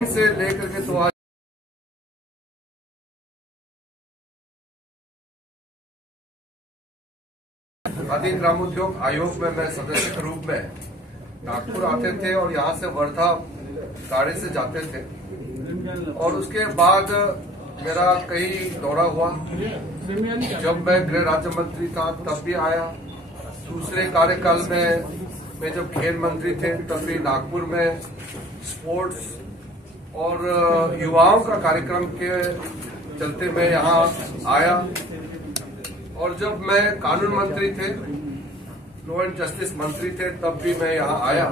से लेकर के तो आज खादी ग्रामोद्योग आयोग में मैं सदस्य के रूप में नागपुर आते थे और यहाँ से वर्धा गाड़ी से जाते थे और उसके बाद मेरा कई दौरा हुआ। जब मैं गृह राज्य मंत्री था तब भी आया। दूसरे कार्यकाल में मैं जब खेल मंत्री थे तब भी नागपुर में स्पोर्ट्स और युवाओं का कार्यक्रम के चलते मैं यहाँ आया। और जब मैं कानून मंत्री थे, लॉ एंड जस्टिस मंत्री थे, तब भी मैं यहाँ आया।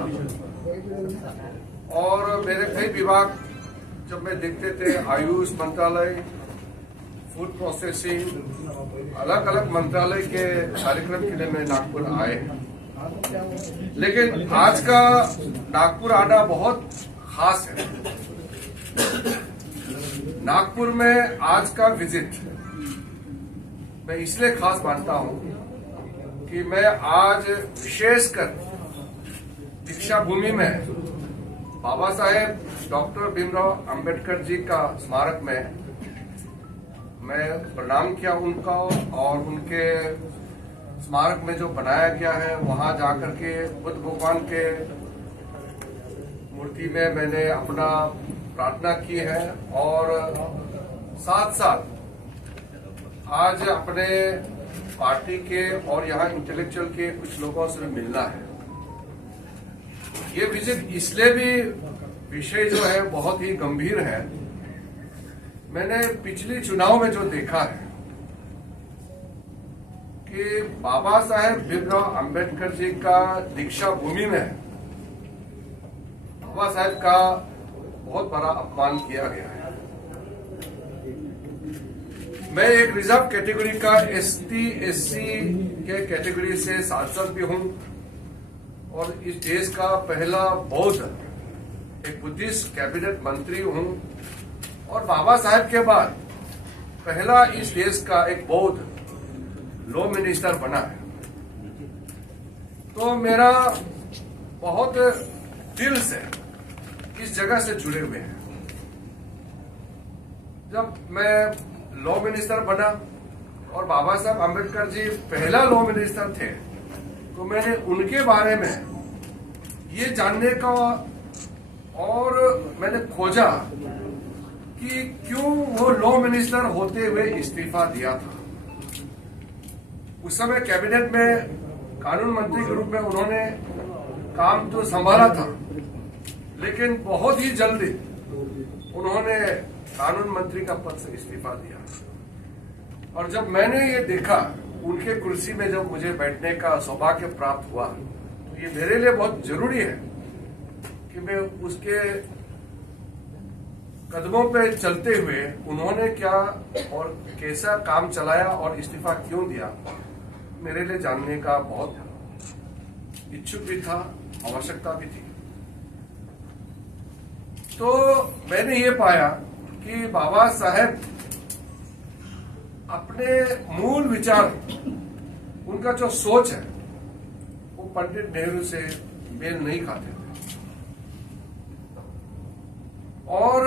और मेरे कई विभाग जब मैं देखते थे, आयुष मंत्रालय, फूड प्रोसेसिंग, अलग अलग मंत्रालय के कार्यक्रम के लिए मैं नागपुर आए। लेकिन आज का नागपुर आना बहुत खास है। नागपुर में आज का विजिट मैं इसलिए खास मानता हूं कि मैं आज विशेषकर दीक्षा भूमि में बाबा साहेब डॉक्टर भीमराव अंबेडकर जी का स्मारक में मैं प्रणाम किया उनका, और उनके स्मारक में जो बनाया गया है वहां जाकर के बुद्ध भगवान के मूर्ति में मैंने अपना प्रार्थना की है। और साथ साथ आज अपने पार्टी के और यहाँ इंटेलेक्चुअल के कुछ लोगों से मिलना है। ये विजिट इसलिए भी विषय जो है बहुत ही गंभीर है। मैंने पिछली चुनाव में जो देखा है कि बाबा साहेब भीमराव अंबेडकर जी का दीक्षा भूमि में बाबा साहेब का बहुत बड़ा अपमान किया गया है। मैं एक रिजर्व कैटेगरी का एसटी एससी के कैटेगरी से सांसद भी हूं और इस देश का पहला बौद्ध एक बुद्धिस्ट कैबिनेट मंत्री हूं और बाबा साहेब के बाद पहला इस देश का एक बौद्ध लॉ मिनिस्टर बना है। तो मेरा बहुत दिल से इस जगह से जुड़े हुए हैं। जब मैं लॉ मिनिस्टर बना और बाबा साहब अंबेडकर जी पहला लॉ मिनिस्टर थे, तो मैंने उनके बारे में ये जानने का और मैंने खोजा कि क्यों वो लॉ मिनिस्टर होते हुए इस्तीफा दिया था। उस समय कैबिनेट में कानून मंत्री के रूप में उन्होंने काम तो संभाला था, लेकिन बहुत ही जल्दी उन्होंने कानून मंत्री का पद से इस्तीफा दिया। और जब मैंने ये देखा उनके कुर्सी में जब मुझे बैठने का सौभाग्य प्राप्त हुआ, तो ये मेरे लिए बहुत जरूरी है कि मैं उसके कदमों पे चलते हुए उन्होंने क्या और कैसा काम चलाया और इस्तीफा क्यों दिया, मेरे लिए जानने का बहुत इच्छुक भी था, आवश्यकता भी थी। तो मैंने ये पाया कि बाबा साहेब अपने मूल विचार, उनका जो सोच है, वो पंडित नेहरू से मेल नहीं खाते थे। और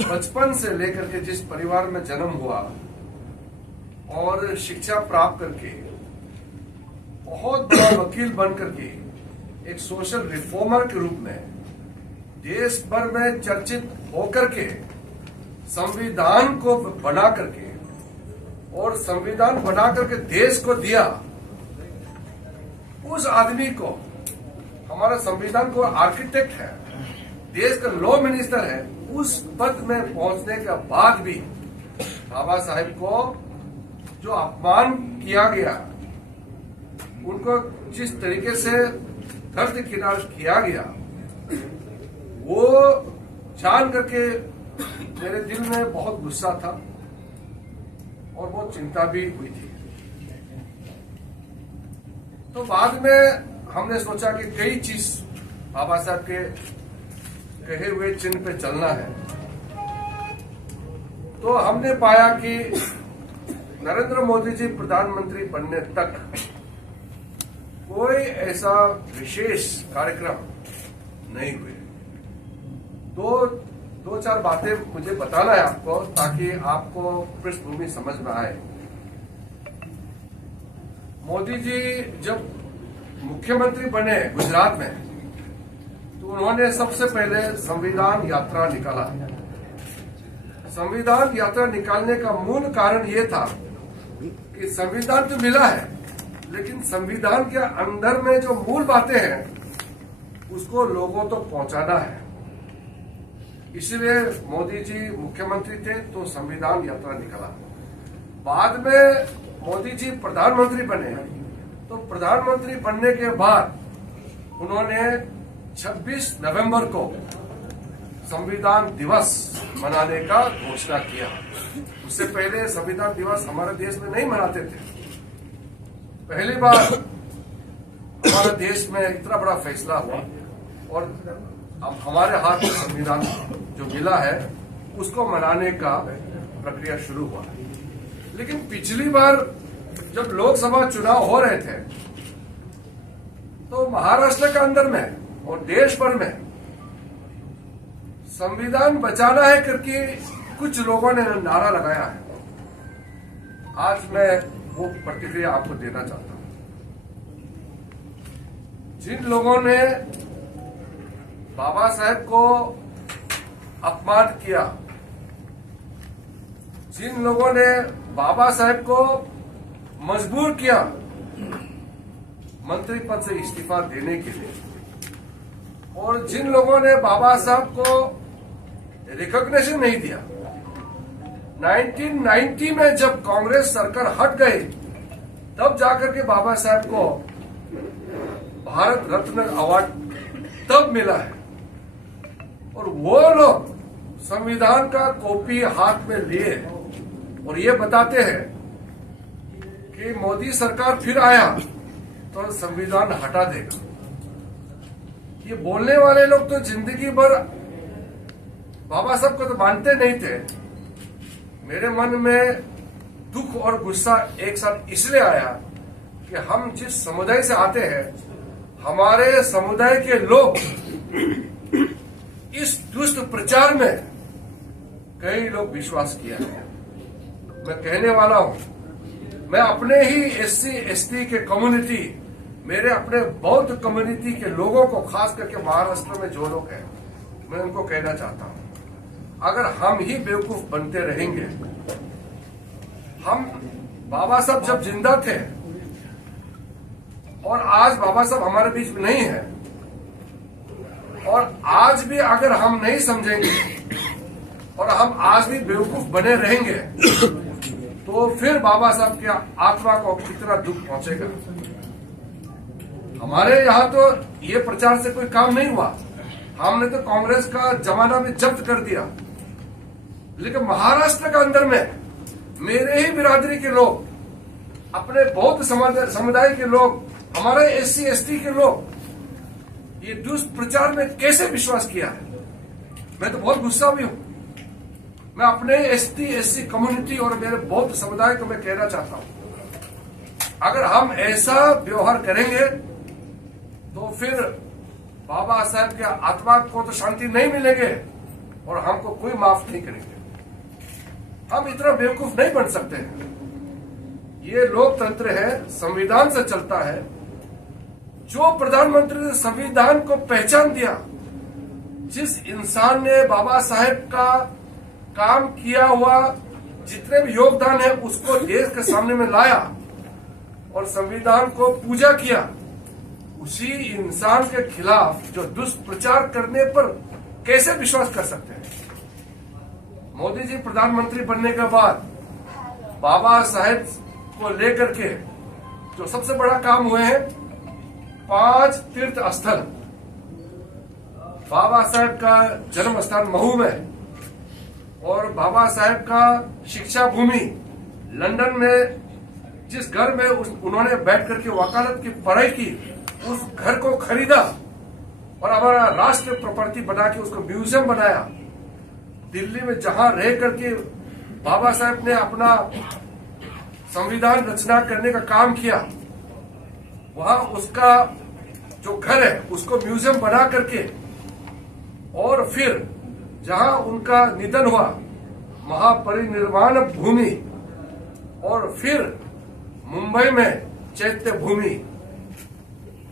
बचपन से लेकर के जिस परिवार में जन्म हुआ और शिक्षा प्राप्त करके बहुत बड़ा वकील बन करके एक सोशल रिफॉर्मर के रूप में देश भर में चर्चित होकर के संविधान को बना करके और संविधान बना करके देश को दिया, उस आदमी को, हमारा संविधान को आर्किटेक्ट है, देश का लॉ मिनिस्टर है, उस पद में पहुंचने के बाद भी बाबा साहेब को जो अपमान किया गया, उनको जिस तरीके से धरती किनार किया गया, वो जान करके मेरे दिल में बहुत गुस्सा था और बहुत चिंता भी हुई थी। तो बाद में हमने सोचा कि कई चीज बाबा साहब के कहे हुए चिन्ह पे चलना है। तो हमने पाया कि नरेंद्र मोदी जी प्रधानमंत्री बनने तक कोई ऐसा विशेष कार्यक्रम नहीं हुए। दो चार बातें मुझे बताना है आपको, ताकि आपको पृष्ठभूमि समझ में आए। मोदी जी जब मुख्यमंत्री बने गुजरात में, तो उन्होंने सबसे पहले संविधान यात्रा निकाला। संविधान यात्रा निकालने का मूल कारण ये था कि संविधान तो मिला है, लेकिन संविधान के अंदर में जो मूल बातें हैं उसको लोगों तक पहुंचाना है। इसलिए मोदी जी मुख्यमंत्री थे तो संविधान यात्रा निकाला। बाद में मोदी जी प्रधानमंत्री बने, तो प्रधानमंत्री बनने के बाद उन्होंने 26 नवंबर को संविधान दिवस मनाने का घोषणा किया। उससे पहले संविधान दिवस हमारे देश में नहीं मनाते थे। पहली बार हमारे देश में इतना बड़ा फैसला हुआ और अब हमारे हाथ में संविधान जो मिला है उसको मनाने का प्रक्रिया शुरू हुआ। लेकिन पिछली बार जब लोकसभा चुनाव हो रहे थे, तो महाराष्ट्र के अंदर में और देश भर में संविधान बचाना है करके कुछ लोगों ने नारा लगाया है। आज मैं वो प्रतिक्रिया आपको देना चाहता हूं। जिन लोगों ने बाबा साहेब को अपमान किया, जिन लोगों ने बाबा साहेब को मजबूर किया मंत्री पद से इस्तीफा देने के लिए, और जिन लोगों ने बाबा साहब को रिकॉग्निशन नहीं दिया, 1990 में जब कांग्रेस सरकार हट गई, तब जाकर के बाबा साहेब को भारत रत्न अवार्ड तब मिला है। और वो लोग संविधान का कॉपी हाथ में लिए और ये बताते हैं कि मोदी सरकार फिर आया तो संविधान हटा देगा। ये बोलने वाले लोग तो जिंदगी भर बाबा साहब को तो मानते नहीं थे। मेरे मन में दुख और गुस्सा एक साथ इसलिए आया कि हम जिस समुदाय से आते हैं, हमारे समुदाय के लोग इस दुष्ट प्रचार में कई लोग विश्वास किया है। मैं कहने वाला हूं, मैं अपने ही SC ST के कम्युनिटी, मेरे अपने बौद्ध कम्युनिटी के लोगों को, खास करके महाराष्ट्र में जो लोग हैं, मैं उनको कहना चाहता हूं, अगर हम ही बेवकूफ बनते रहेंगे, हम बाबा साहब जब जिंदा थे और आज बाबा साहब हमारे बीच में नहीं है, और आज भी अगर हम नहीं समझेंगे और हम आज भी बेवकूफ बने रहेंगे, तो फिर बाबा साहब की आत्मा को कितना दुख पहुंचेगा। हमारे यहाँ तो ये प्रचार से कोई काम नहीं हुआ, हमने तो कांग्रेस का जमाना भी जब्त कर दिया। लेकिन महाराष्ट्र के अंदर में मेरे ही बिरादरी के लोग, अपने बौद्ध समुदाय के लोग, हमारे SC ST के लोग ये दुष्प्रचार में कैसे विश्वास किया है। मैं तो बहुत गुस्सा भी हूं। मैं अपने ST SC कम्युनिटी और मेरे बौद्ध समुदाय को मैं कहना चाहता हूं, अगर हम ऐसा व्यवहार करेंगे तो फिर बाबा साहब के आत्मा को तो शांति नहीं मिलेगी और हमको कोई माफ नहीं करेंगे। हम इतना बेवकूफ नहीं बन सकते हैं। ये लोकतंत्र है, संविधान से चलता है। जो प्रधानमंत्री ने संविधान को पहचान दिया, जिस इंसान ने बाबा साहेब का काम किया हुआ जितने भी योगदान है उसको देश के सामने में लाया और संविधान को पूजा किया, उसी इंसान के खिलाफ जो दुष्प्रचार करने पर कैसे विश्वास कर सकते हैं। मोदी जी प्रधानमंत्री बनने के बाद बाबा साहेब को लेकर के जो सबसे बड़ा काम हुए हैं, 5 तीर्थ स्थल, बाबा साहेब का जन्म स्थान महू में और बाबा साहेब का शिक्षा भूमि लंदन में, जिस घर में उन्होंने बैठ करके वकालत की पढ़ाई की, उस घर को खरीदा और हमारा राष्ट्रीय प्रॉपर्टी बना के उसको म्यूजियम बनाया। दिल्ली में जहां रह करके बाबा साहेब ने अपना संविधान रचना करने का काम किया, वहां उसका जो घर है उसको म्यूजियम बना करके, और फिर जहां उनका निधन हुआ, महापरिनिर्वाण भूमि, और फिर मुंबई में चैत्य भूमि,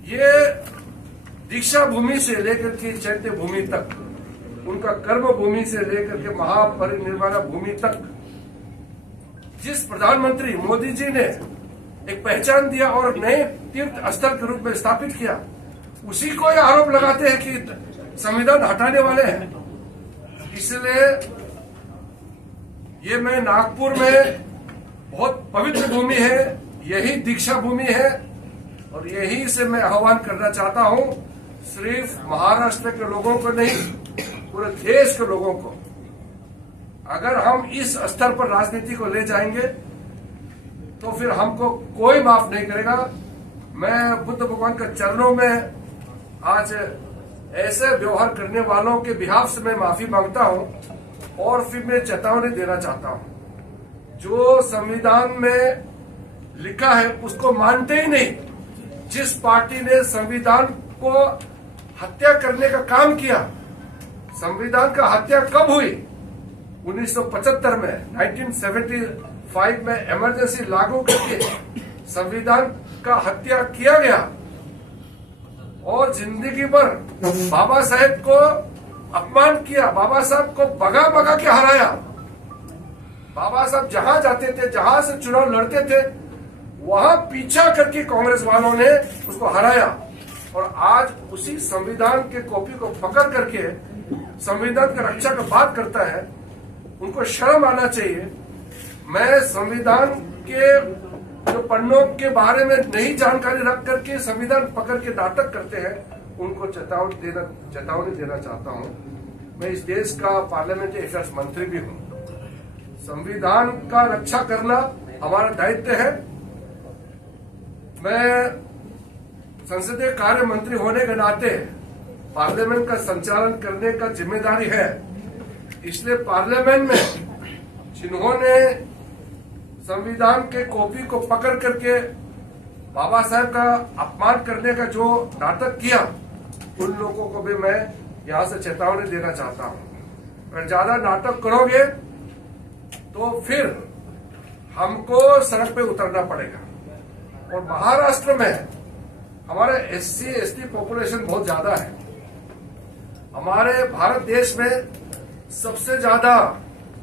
ये दीक्षा भूमि से लेकर के चैत्य भूमि तक, उनका कर्म भूमि से लेकर के महापरिनिर्वाण भूमि तक जिस प्रधानमंत्री मोदी जी ने एक पहचान दिया और नए तीर्थ स्थल के रूप में स्थापित किया, उसी को ये आरोप लगाते हैं कि संविधान हटाने वाले हैं। इसलिए ये मैं नागपुर में बहुत पवित्र भूमि है, यही दीक्षा भूमि है, और यही से मैं आह्वान करना चाहता हूं, सिर्फ महाराष्ट्र के लोगों को नहीं, पूरे देश के लोगों को। अगर हम इस स्तर पर राजनीति को ले जाएंगे तो फिर हमको कोई माफ नहीं करेगा। मैं बुद्ध भगवान के चरणों में आज ऐसे व्यवहार करने वालों के बिहाफ से मैं माफी मांगता हूं, और फिर मैं चेतावनी देना चाहता हूं। जो संविधान में लिखा है उसको मानते ही नहीं, जिस पार्टी ने संविधान को हत्या करने का काम किया, संविधान का हत्या कब हुई? 1975 में, 1975 में इमरजेंसी लागू करके संविधान का हत्या किया गया, और जिंदगी भर बाबा साहेब को अपमान किया, बाबा साहब को भगा भगा के हराया। बाबा साहब जहां जाते थे, जहां से चुनाव लड़ते थे, वहां पीछा करके कांग्रेस वालों ने उसको हराया, और आज उसी संविधान के कॉपी को पकड़ करके संविधान की रक्षा का बात करता है। उनको शर्म आना चाहिए। मैं संविधान के जो पन्नों के बारे में नई जानकारी रख करके संविधान पकड़ के नाटक करते हैं, उनको चेतावनी देना चाहता हूं। मैं इस देश का पार्लियामेंट्री अफेयर्स मंत्री भी हूं। संविधान का रक्षा करना हमारा दायित्व है। मैं संसदीय कार्य मंत्री होने के नाते पार्लियामेंट का संचालन करने का जिम्मेदारी है। इसलिए पार्लियामेंट में जिन्होंने संविधान के कॉपी को पकड़ करके बाबा साहब का अपमान करने का जो नाटक किया, उन लोगों को भी मैं यहां से चेतावनी देना चाहता हूं। अगर ज्यादा नाटक करोगे तो फिर हमको सड़क पे उतरना पड़ेगा। और महाराष्ट्र में हमारे SC ST पॉपुलेशन बहुत ज्यादा है। हमारे भारत देश में सबसे ज्यादा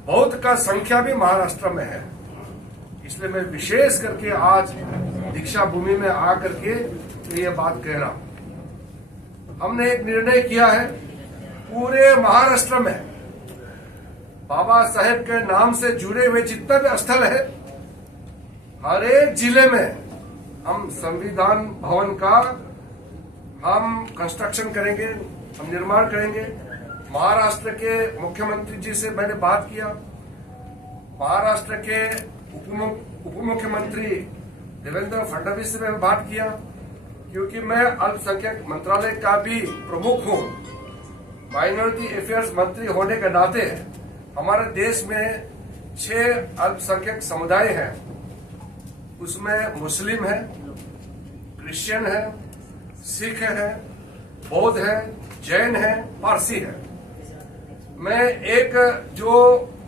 बौद्ध का संख्या भी महाराष्ट्र में है। इसलिए मैं विशेष करके आज दीक्षा भूमि में आकर के ये बात कह रहा हूं। हमने एक निर्णय किया है, पूरे महाराष्ट्र में बाबा साहेब के नाम से जुड़े हुए जितने भी स्थल है, हर एक जिले में हम संविधान भवन का हम कंस्ट्रक्शन करेंगे, हम निर्माण करेंगे। महाराष्ट्र के मुख्यमंत्री जी से मैंने बात किया, महाराष्ट्र के उप मुख्यमंत्री देवेंद्र फडणवीस से मैंने बात किया, क्योंकि मैं अल्पसंख्यक मंत्रालय का भी प्रमुख हूं। माइनॉरिटी अफेयर्स मंत्री होने के नाते हमारे देश में 6 अल्पसंख्यक समुदाय हैं। उसमें मुस्लिम है, क्रिश्चियन है, सिख है, बौद्ध है, जैन है, पारसी है। मैं एक जो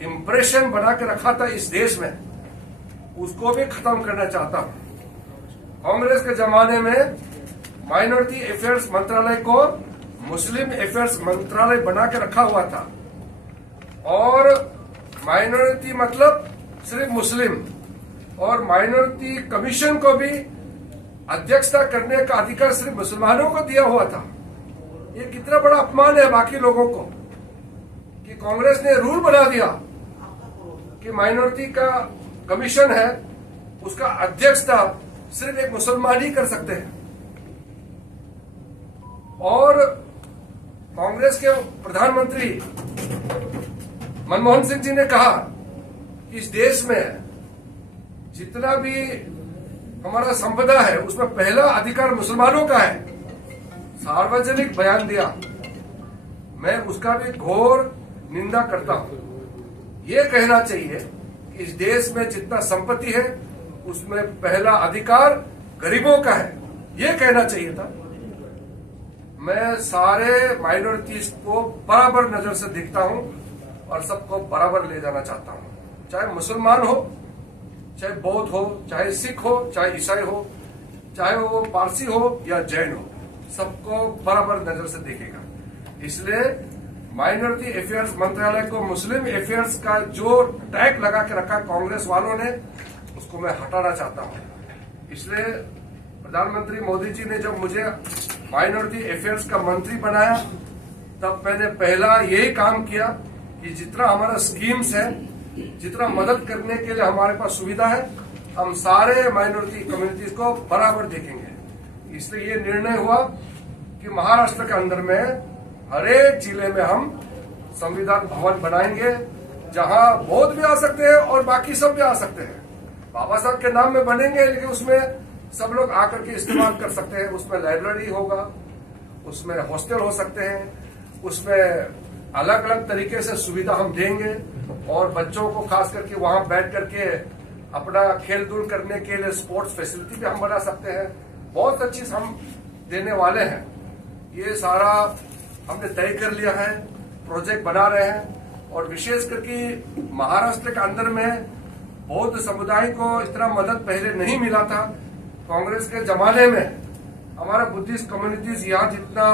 इम्प्रेशन बना के रखा था इस देश में, उसको भी खत्म करना चाहता हूं। कांग्रेस के जमाने में माइनॉरिटी अफेयर्स मंत्रालय को मुस्लिम अफेयर्स मंत्रालय बना के रखा हुआ था, और माइनॉरिटी मतलब सिर्फ मुस्लिम, और माइनॉरिटी कमीशन को भी अध्यक्षता करने का अधिकार सिर्फ मुसलमानों को दिया हुआ था। ये कितना बड़ा अपमान है बाकी लोगों को कि कांग्रेस ने रूल बना दिया कि माइनॉरिटी का कमीशन है, उसका अध्यक्षता सिर्फ एक मुसलमान ही कर सकते हैं। और कांग्रेस के प्रधानमंत्री मनमोहन सिंह जी ने कहा कि इस देश में जितना भी हमारा संपदा है उसमें पहला अधिकार मुसलमानों का है। सार्वजनिक बयान दिया, मैं उसका भी घोर निंदा करता हूं। ये कहना चाहिए कि इस देश में जितना संपत्ति है उसमें पहला अधिकार गरीबों का है, ये कहना चाहिए था। मैं सारे माइनॉरिटीज को बराबर नजर से देखता हूं और सबको बराबर ले जाना चाहता हूं, चाहे मुसलमान हो, चाहे बौद्ध हो, चाहे सिख हो, चाहे ईसाई हो, चाहे वो पारसी हो या जैन हो, सबको बराबर नजर से देखेगा। इसलिए माइनॉरिटी अफेयर्स मंत्रालय को मुस्लिम अफेयर्स का जो टैग लगा के रखा कांग्रेस वालों ने, उसको मैं हटाना चाहता हूं। इसलिए प्रधानमंत्री मोदी जी ने जब मुझे माइनॉरिटी अफेयर्स का मंत्री बनाया, तब मैंने पहला यही काम किया कि जितना हमारा स्कीम्स है, जितना मदद करने के लिए हमारे पास सुविधा है, हम सारे माइनॉरिटी कम्युनिटीज को बराबर देखेंगे। इसलिए ये निर्णय हुआ कि महाराष्ट्र के अंदर में हर एक जिले में हम संविधान भवन बनाएंगे, जहां बौद्ध भी आ सकते हैं और बाकी सब भी आ सकते हैं। बाबा साहब के नाम में बनेंगे, लेकिन उसमें सब लोग आकर के इस्तेमाल कर सकते हैं। उसमें लाइब्रेरी होगा, उसमें हॉस्टल हो सकते हैं, उसमें अलग अलग तरीके से सुविधा हम देंगे और बच्चों को खास करके वहां बैठ करके अपना खेल धूल करने के लिए स्पोर्ट्स फैसिलिटी भी हम बना सकते हैं। बहुत अच्छी चीज हम देने वाले हैं। ये सारा हमने तय कर लिया है, प्रोजेक्ट बना रहे हैं। और विशेष करके महाराष्ट्र के अंदर में बौद्ध समुदाय को इतना मदद पहले नहीं मिला था। कांग्रेस के जमाने में हमारा बुद्धिस्ट कम्युनिटीज यहाँ जितना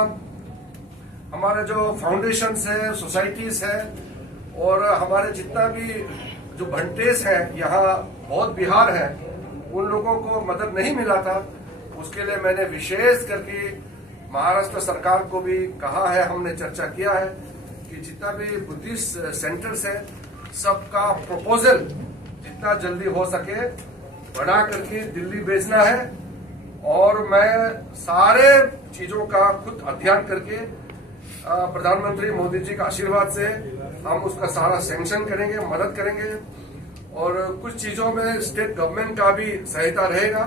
हमारे जो फाउंडेशंस है, सोसाइटीज है और हमारे जितना भी जो भंटेस है यहाँ बौद्ध बिहार है, उन लोगों को मदद नहीं मिला था। उसके लिए मैंने विशेष करके महाराष्ट्र सरकार को भी कहा है, हमने चर्चा किया है कि जितना भी बुद्धिस्ट सेंटर्स है, सबका प्रपोजल जितना जल्दी हो सके बना करके दिल्ली भेजना है। और मैं सारे चीजों का खुद अध्ययन करके प्रधानमंत्री मोदी जी का आशीर्वाद से हम उसका सारा सैंक्शन करेंगे, मदद करेंगे। और कुछ चीजों में स्टेट गवर्नमेंट का भी सहायता रहेगा।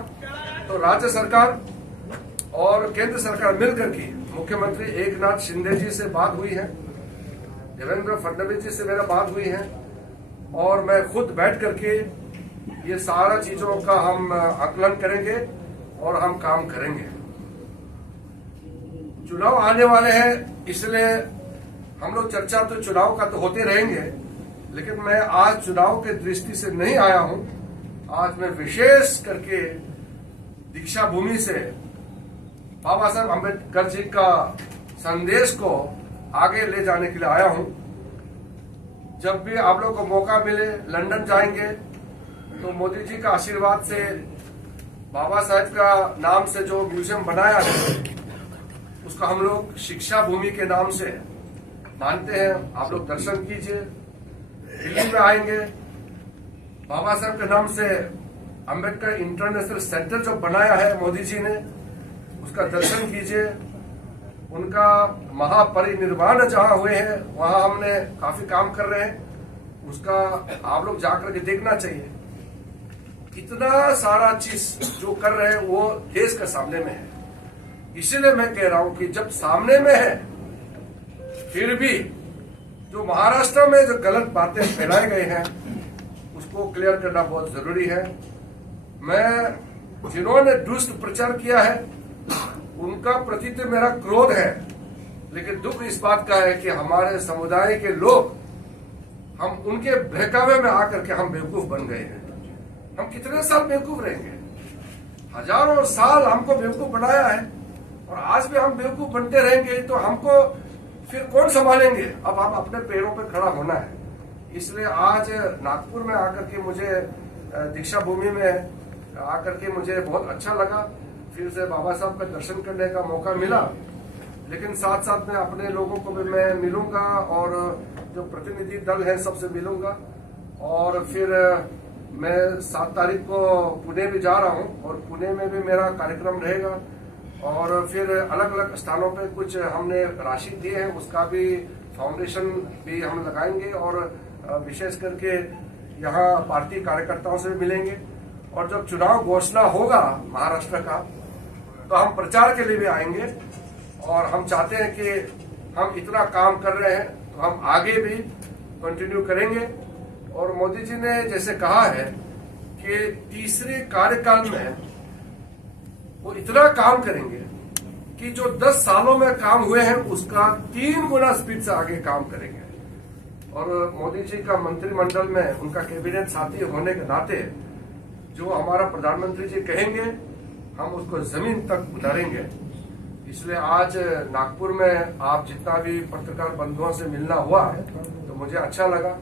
तो राज्य सरकार और केंद्र सरकार मिलकर के मुख्यमंत्री एकनाथ शिंदे जी से बात हुई है, देवेंद्र फडणवीस जी से मेरा बात हुई है और मैं खुद बैठ करके ये सारा चीजों का हम आकलन करेंगे और हम काम करेंगे। चुनाव आने वाले हैं, इसलिए हम लोग चर्चा तो चुनाव का तो होते रहेंगे, लेकिन मैं आज चुनाव के दृष्टि से नहीं आया हूं। आज मैं विशेष करके दीक्षा भूमि से बाबा साहब अम्बेडकर जी का संदेश को आगे ले जाने के लिए आया हूं। जब भी आप लोगों को मौका मिले, लंदन जाएंगे तो मोदी जी का आशीर्वाद से बाबा साहब का नाम से जो म्यूजियम बनाया है, उसका हम लोग शिक्षा भूमि के नाम से मानते हैं। आप लोग दर्शन कीजिए। दिल्ली में आएंगे, बाबा साहब के नाम से अम्बेडकर इंटरनेशनल सेंटर जो बनाया है मोदी जी ने, उसका दर्शन कीजिए। उनका महापरिनिर्वाण जहां हुए हैं, वहां हमने काफी काम कर रहे हैं, उसका आप लोग जाकर के देखना चाहिए। इतना सारा चीज जो कर रहे हैं वो देश के सामने में है। इसीलिए मैं कह रहा हूं कि जब सामने में है, फिर भी जो महाराष्ट्र में जो गलत बातें फैलाए गए हैं, उसको क्लियर करना बहुत जरूरी है। मैं जिन्होंने दुष्ट प्रचार किया है, उनका प्रति तो मेरा क्रोध है, लेकिन दुख इस बात का है कि हमारे समुदाय के लोग, हम उनके बहकावे में आकर के हम बेवकूफ बन गए हैं। हम कितने साल बेवकूफ रहेंगे? हजारों साल हमको बेवकूफ बनाया है और आज भी हम बेवकूफ बनते रहेंगे तो हमको फिर कौन संभालेंगे? अब हम अपने पैरों पे खड़ा होना है। इसलिए आज नागपुर में आकर के मुझे दीक्षा भूमि में आकर के मुझे बहुत अच्छा लगा। फिर से बाबा साहब का दर्शन करने का मौका मिला, लेकिन साथ साथ में अपने लोगों को भी मैं मिलूंगा और जो प्रतिनिधि दल है सबसे मिलूंगा। और फिर मैं 7 तारीख को पुणे भी जा रहा हूं और पुणे में भी मेरा कार्यक्रम रहेगा। और फिर अलग अलग स्थानों पे कुछ हमने राशि दिए हैं, उसका भी फाउंडेशन भी हम लगाएंगे और विशेष करके यहाँ पार्टी कार्यकर्ताओं से भी मिलेंगे। और जब चुनाव घोषणा होगा महाराष्ट्र का, तो हम प्रचार के लिए भी आएंगे। और हम चाहते हैं कि हम इतना काम कर रहे हैं तो हम आगे भी कंटिन्यू करेंगे। और मोदी जी ने जैसे कहा है कि तीसरे कार्यकाल में वो इतना काम करेंगे कि कि जो 10 सालों में काम हुए हैं उसका 3 गुना स्पीड से आगे काम करेंगे। और मोदी जी का मंत्रिमंडल में उनका कैबिनेट साथी होने के नाते जो हमारा प्रधानमंत्री जी कहेंगे हम उसको जमीन तक उतारेंगे। इसलिए आज नागपुर में आप जितना भी पत्रकार बंधुओं से मिलना हुआ तो मुझे अच्छा लगा।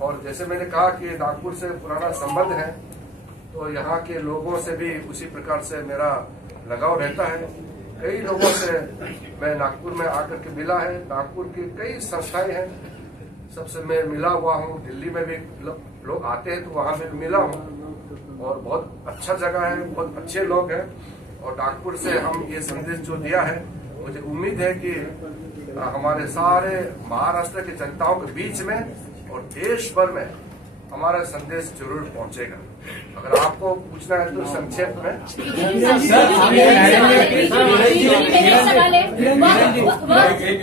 और जैसे मैंने कहा कि नागपुर से पुराना संबंध है, तो यहाँ के लोगों से भी उसी प्रकार से मेरा लगाव रहता है। कई लोगों से मैं नागपुर में आकर के मिला है, नागपुर की कई संस्थाएं हैं, सबसे मैं मिला हुआ हूँ। दिल्ली में भी लोग आते हैं तो वहां भी मिला हूँ और बहुत अच्छा जगह है, बहुत अच्छे लोग हैं। और नागपुर से हम ये संदेश जो दिया है, मुझे उम्मीद है कि हमारे सारे महाराष्ट्र के जनताओं के बीच में और देश भर में हमारा संदेश जरूर पहुंचेगा। अगर आपको पूछना है तो संक्षेप में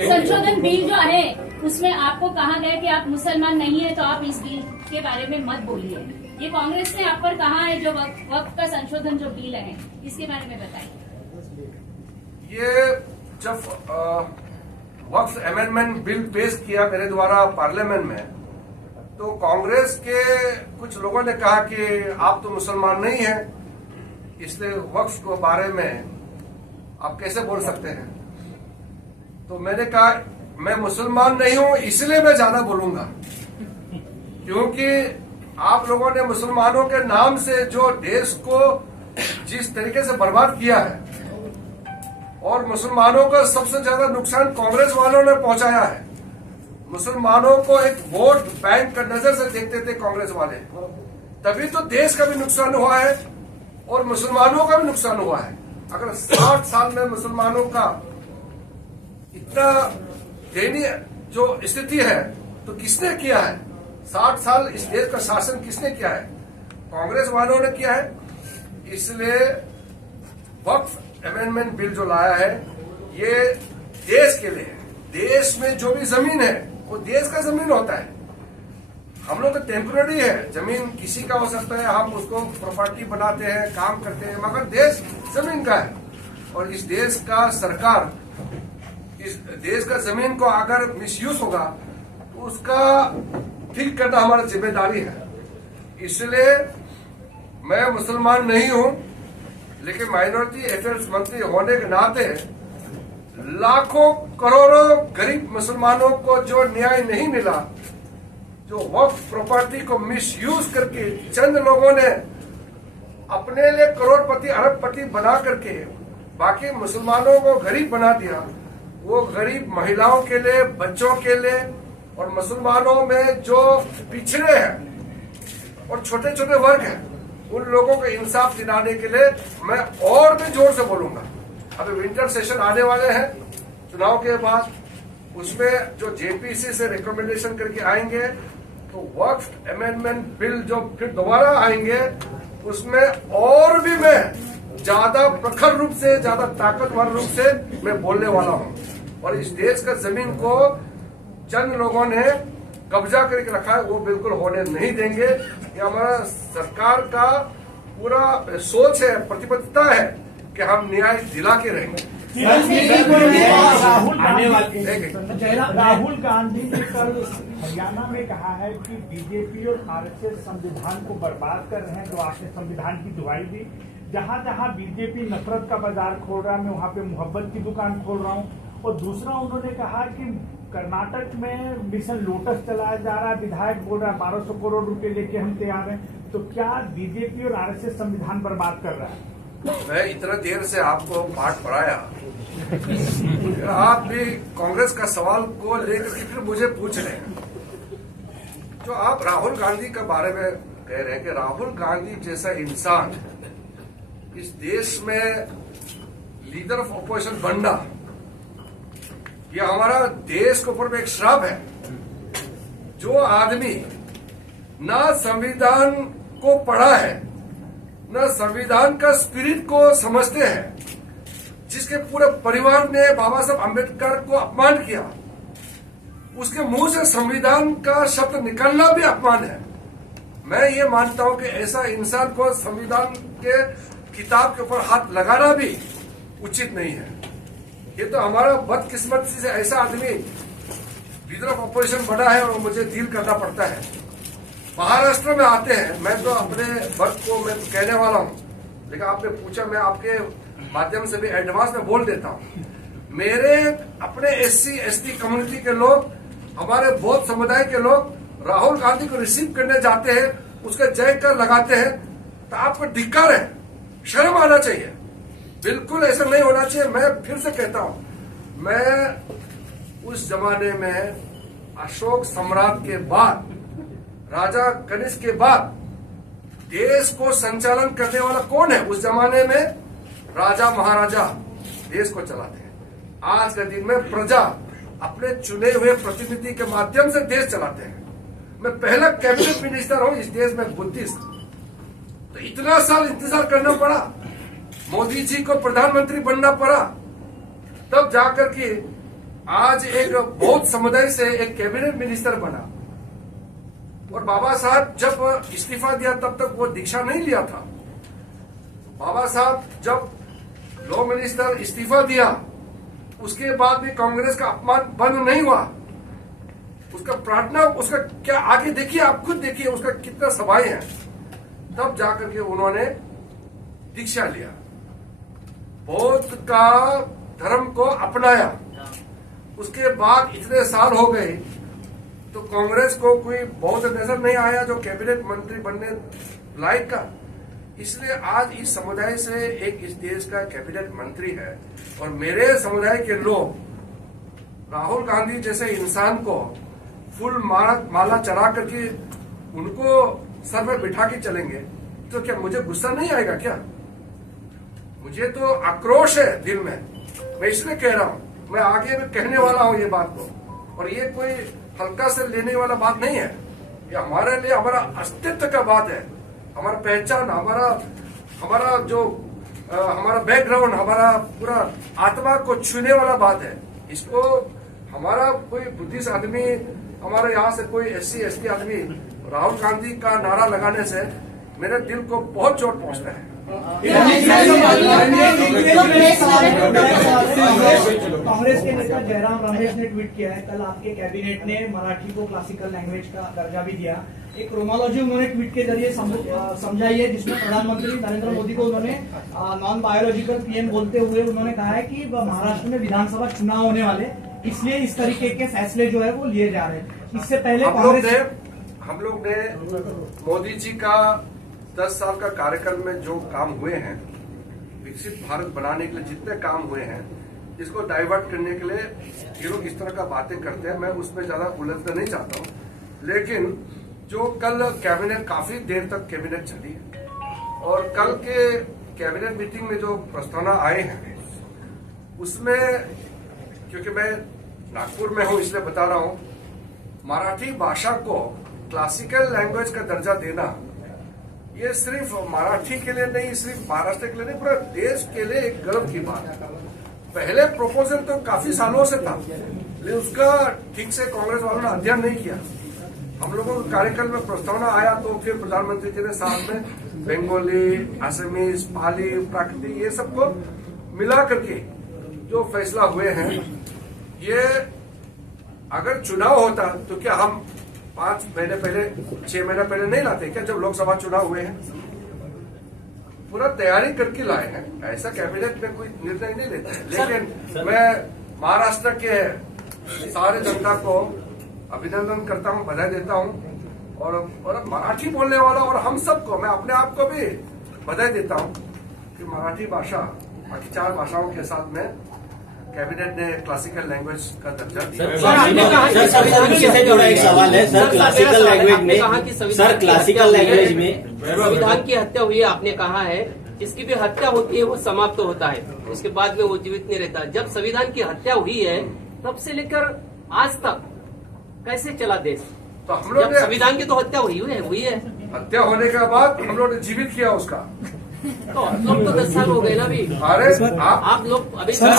संशोधन बिल जो है उसमें आपको कहा गया कि आप मुसलमान नहीं है तो आप इस बिल के बारे में मत बोलिए। ये कांग्रेस ने आप पर कहा है जो वक्फ का संशोधन जो बिल है इसके बारे में बताइए। ये जब वक्फ अमेंडमेंट बिल पेश किया मेरे द्वारा पार्लियामेंट में, तो कांग्रेस के कुछ लोगों ने कहा कि आप तो मुसलमान नहीं हैं, इसलिए वक्फ के बारे में आप कैसे बोल सकते हैं। तो मैंने कहा मैं मुसलमान नहीं हूं इसलिए मैं ज्यादा बोलूंगा, क्योंकि आप लोगों ने मुसलमानों के नाम से जो देश को जिस तरीके से बर्बाद किया है और मुसलमानों का सबसे ज्यादा नुकसान कांग्रेस वालों ने पहुंचाया है। मुसलमानों को एक वोट बैंक का नजर से देखते थे कांग्रेस वाले, तभी तो देश का भी नुकसान हुआ है और मुसलमानों का भी नुकसान हुआ है। अगर 60 साल में मुसलमानों का इतना दयनीय जो स्थिति है तो किसने किया है? 60 साल इस देश का शासन किसने किया है? कांग्रेस वालों ने किया है। इसलिए वक्फ अमेंडमेंट बिल जो लाया है ये देश के लिए, देश में जो भी जमीन है वो देश का जमीन होता है। हम लोग तो टेम्पररी है, जमीन किसी का हो सकता है, हम उसको प्रॉपर्टी बनाते हैं, काम करते हैं, मगर देश जमीन का है। और इस देश का सरकार इस देश का जमीन को अगर मिसयूज होगा तो उसका ठीक करना हमारी जिम्मेदारी है। इसलिए मैं मुसलमान नहीं हूं, लेकिन माइनॉरिटी अफेयर्स मंत्री होने के नाते लाखों करोड़ों गरीब मुसलमानों को जो न्याय नहीं मिला, जो वक्फ प्रॉपर्टी को मिसयूज करके चंद लोगों ने अपने लिए करोड़पति अरबपति बना करके बाकी मुसलमानों को गरीब बना दिया, वो गरीब महिलाओं के लिए, बच्चों के लिए और मुसलमानों में जो पिछड़े हैं और छोटे छोटे वर्ग हैं उन लोगों को इंसाफ दिलाने के लिए मैं और भी जोर से बोलूंगा। अभी विंटर सेशन आने वाले हैं चुनाव के बाद, उसमें जो जेपीसी से रिकमेंडेशन करके आएंगे तो वक्फ अमेंडमेंट बिल जो फिर दोबारा आएंगे उसमें और भी मैं ज्यादा प्रखर रूप से, ज्यादा ताकतवर रूप से मैं बोलने वाला हूं। और इस देश का जमीन को चंद लोगों ने कब्जा करके रखा है, वो बिल्कुल होने नहीं देंगे। ये हमारा सरकार का पूरा सोच है, प्रतिबद्धता है कि हम न्याय दिला के रहेंगे। राहुल गांधी ने कल हरियाणा में कहा है कि बीजेपी और आरएसएस संविधान को बर्बाद कर रहे हैं, तो आपने संविधान की दुहाई दी। जहां जहां बीजेपी नफरत का बाजार खोल रहा है, मैं वहां पे मोहब्बत की दुकान खोल रहा हूं। और दूसरा उन्होंने कहा कि कर्नाटक में मिशन लोटस चलाया जा रहा है, विधायक बोल रहा है 1200 करोड़ रुपए लेके हम तैयार हैं। तो क्या बीजेपी और आरएसएस संविधान बर्बाद कर रहा है? मैं इतना देर से आपको पाठ पढ़ाया, आप भी कांग्रेस का सवाल को लेकर के फिर मुझे पूछ रहे हैं। जो आप राहुल गांधी के बारे में कह रहे हैं कि राहुल गांधी जैसा इंसान इस देश में लीडर ऑफ ऑपोजिशन बनना, यह हमारा देश के ऊपर में एक श्राप है। जो आदमी ना संविधान को पढ़ा है, न संविधान का स्पिरिट को समझते हैं, जिसके पूरे परिवार ने बाबा साहब अम्बेडकर को अपमान किया, उसके मुंह से संविधान का शब्द निकलना भी अपमान है। मैं ये मानता हूं कि ऐसा इंसान को संविधान के किताब के ऊपर हाथ लगाना भी उचित नहीं है। ये तो हमारा बदकिस्मती से ऐसा आदमी लीडर ऑफ अपोजिशन बना है और मुझे डील करना पड़ता है। महाराष्ट्र में आते हैं, मैं तो अपने वर्ग को मैं कहने वाला हूं, लेकिन आपने पूछा, मैं आपके माध्यम से भी एडवांस में बोल देता हूं। मेरे अपने SC ST कम्युनिटी के लोग, हमारे बौद्ध समुदाय के लोग राहुल गांधी को रिसीव करने जाते हैं, उसका जयकार लगाते हैं, तो आपको धिक्कार है, शर्म आना चाहिए। बिल्कुल ऐसा नहीं होना चाहिए। मैं फिर से कहता हूं, मैं उस जमाने में अशोक सम्राट के बाद, राजा कनिष्क के बाद देश को संचालन करने वाला कौन है? उस जमाने में राजा महाराजा देश को चलाते हैं। आज के दिन में प्रजा अपने चुने हुए प्रतिनिधि के माध्यम से देश चलाते हैं। मैं पहला कैबिनेट मिनिस्टर हूं इस देश में बुद्धिस्ट, तो इतना साल इंतजार करना पड़ा, मोदी जी को प्रधानमंत्री बनना पड़ा, तब जाकर के आज एक बौद्ध समुदाय से एक कैबिनेट मिनिस्टर बना। और बाबा साहब जब इस्तीफा दिया तब तक वो दीक्षा नहीं लिया था। बाबा साहब जब लॉ मिनिस्टर इस्तीफा दिया, उसके बाद भी कांग्रेस का अपमान बंद नहीं हुआ। उसका प्रार्थना, उसका क्या आगे देखिए, आप खुद देखिए उसका कितना सभाएं हैं। तब जाकर के उन्होंने दीक्षा लिया, बौद्ध का धर्म को अपनाया। उसके बाद इतने साल हो गए तो कांग्रेस को कोई बौद्ध नजर नहीं आया जो कैबिनेट मंत्री बनने लायक का। इसलिए आज इस समुदाय से एक इस देश का कैबिनेट मंत्री है, और मेरे समुदाय के लोग राहुल गांधी जैसे इंसान को फूल माला चढ़ा करके उनको सर में बिठा के चलेंगे, तो क्या मुझे गुस्सा नहीं आएगा क्या? मुझे तो आक्रोश है दिल में। मैं इसलिए कह रहा हूं, मैं आगे भी कहने वाला हूं ये बात को, और ये कोई हल्का से लेने वाला बात नहीं है। ये हमारे लिए हमारा अस्तित्व का बात है, हमारा पहचान, हमारा जो हमारा बैकग्राउंड, हमारा पूरा आत्मा को छूने वाला बात है। इसको हमारा कोई बुद्धिस्ट आदमी, हमारे यहाँ से कोई SC ST आदमी राहुल गांधी का नारा लगाने से मेरे दिल को बहुत चोट पहुंचता है। कांग्रेस के नेता जयराम रमेश ने ट्वीट किया है, कल आपके कैबिनेट ने मराठी को क्लासिकल लैंग्वेज का दर्जा भी दिया। एक रोमालॉजी उन्होंने ट्वीट के जरिए समझाई है, जिसमें प्रधानमंत्री नरेंद्र मोदी को उन्होंने नॉन बायोलॉजिकल PM बोलते हुए उन्होंने कहा है कि महाराष्ट्र में विधानसभा चुनाव होने वाले, इसलिए इस तरीके के फैसले जो है वो लिए जा रहे हैं। इससे पहले हम लोग ने मोदी जी का 10 साल का कार्यकाल में जो काम हुए हैं, विकसित भारत बनाने के लिए जितने काम हुए हैं, इसको डाइवर्ट करने के लिए ये लोग इस तरह का बातें करते हैं। मैं उसमें ज्यादा उलझना नहीं चाहता हूं, लेकिन जो कल कैबिनेट, काफी देर तक कैबिनेट चली, और कल के कैबिनेट मीटिंग में जो प्रस्तावना आए हैं उसमें, क्योंकि मैं नागपुर में हूं इसलिए बता रहा हूं, मराठी भाषा को क्लासिकल लैंग्वेज का दर्जा देना, ये सिर्फ मराठी के लिए नहीं, सिर्फ महाराष्ट्र के लिए नहीं, पूरे देश के लिए एक गर्व की बात है। पहले प्रपोजल तो काफी सालों से था, लेकिन उसका ठीक से कांग्रेस वालों ने अध्ययन नहीं किया। हम लोगों को कार्यकाल में प्रस्तावना आया तो फिर प्रधानमंत्री जी ने साथ में बंगाली, असमीज, पाली, प्राकृतिक, ये सबको मिला करके जो फैसला हुए हैं, ये अगर चुनाव होता तो क्या हम 5 महीने पहले, 6 महीने पहले नहीं लाते क्या? जब लोकसभा चुनाव हुए हैं पूरा तैयारी करके लाए हैं। ऐसा कैबिनेट में कोई निर्णय नहीं लेते हैं। लेकिन मैं महाराष्ट्र के सारे जनता को अभिनंदन करता हूं, बधाई देता हूं, और मराठी बोलने वाला और हम सबको, मैं अपने आप को भी बधाई देता हूं कि मराठी भाषा बाकी 4 भाषाओं के साथ में कैबिनेट ने क्लासिकल लैंग्वेज का दर्जा दिया। सर, संविधान से जुड़ा एक सवाल है सर, क्लासिकल लैंग्वेज में, सर क्लासिकल लैंग्वेज में संविधान की हत्या हुई है, आपने कहा है, जिसकी भी हत्या होती है वो समाप्त होता है, उसके बाद में वो जीवित नहीं रहता। जब संविधान की हत्या हुई है तब से लेकर आज तक कैसे चला देश? तो हम लोग संविधान की तो हत्या हुई है। हत्या होने के बाद हम लोग ने जीवित किया उसका, तो आप लोग तो 10 साल हो गए ना अभी। अरे आप लोग अभी सर